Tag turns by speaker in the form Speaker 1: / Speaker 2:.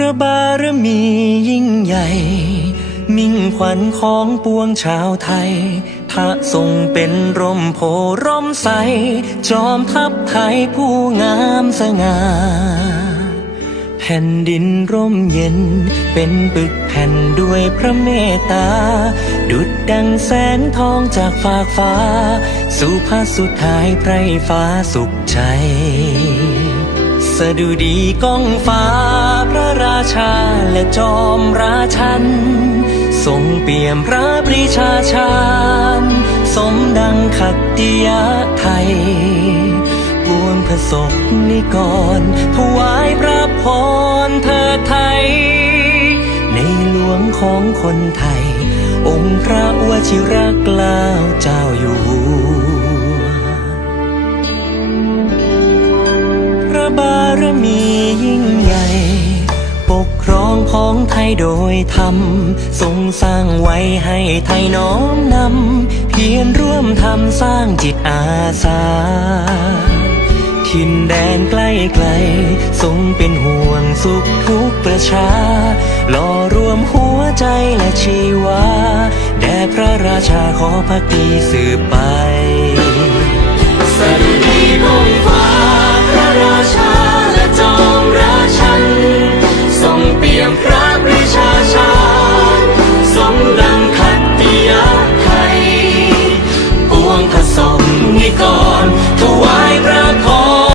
Speaker 1: ระบารมียิ่งใหญ่ มิ่งขวัญของปวงชาวไทย พระทรงเป็นร่มโพร่มใส จอมทัพไทยผู้งามสง่าแผ่นดินร่มเย็น เป็นปึกแผ่นด้วยพระเมตตา ดุดดังแสงทองจากฟากฟ้า สู่พระสุดท้ายไพรฟ้าสุขใจ สดุดีก้องฟ้าพระราชาและจอมราชัน ทรงเปี่ยมพระปรีชาชาญสมดังขัตติยะไทยปวงพระศกนิกร ถวายพระพรเธอไทย ในหลวงของคนไทย องค์พระวชิรเกล้าเจ้าอยู่ บารมียิ่งใหญ่ ปกครองของไทยโดยธรรม ทรงสร้างไว้ให้ไทยน้อมนำ เพียรร่วมทำสร้างจิตอาสาทินแดนใกล้ไกล ทรงเป็นห่วงสุขทุกประชาหล่อรวมหัวใจและชีวา แด่พระราชาขอพักดีสืบไปสดุดีก้อง ก่อนถวายพระ